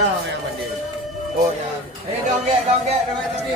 yang mandi. Oh ya. Donggek dekat sini.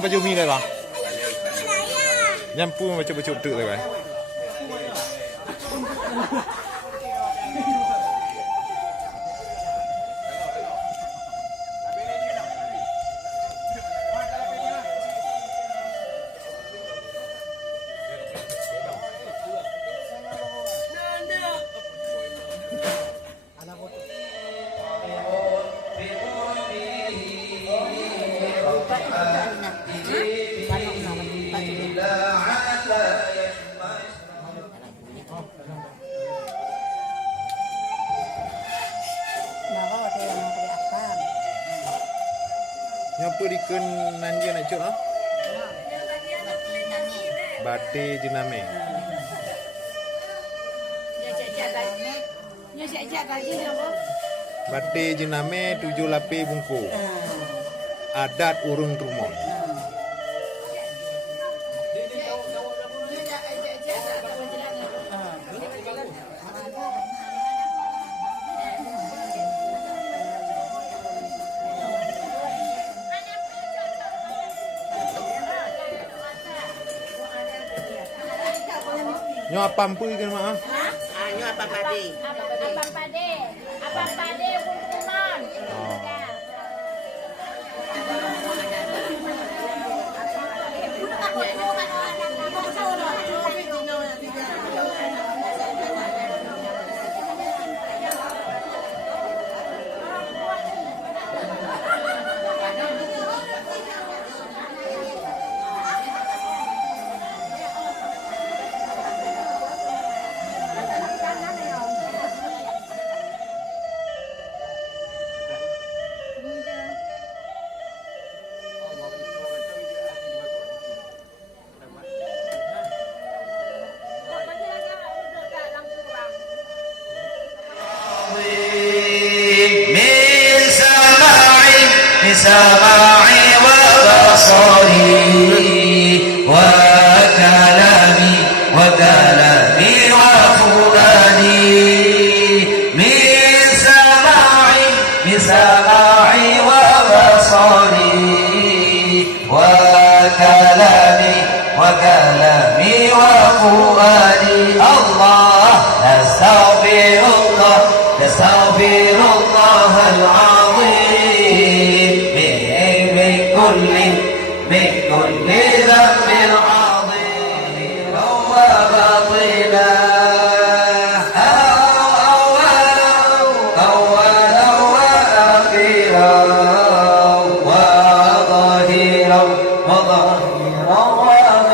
baju mi đây bang. Nyampu macam baju tu đây bang. Nyapa dikun nanti nak cuk ah? Bate jename. Bate jename 7 lapis bungku. Adat urung trumon. Nyo apa ampu ikan mak? Nyo apa pade? Apa pade bungkuman. سماعي وبصري وكلامي وفؤادي من سماعي وبصري وكلامي وفؤادي الله نستغفر الله العظيم من كل ذنب عظيم وباطلا أولا وآخرا وظاهرا وباطنا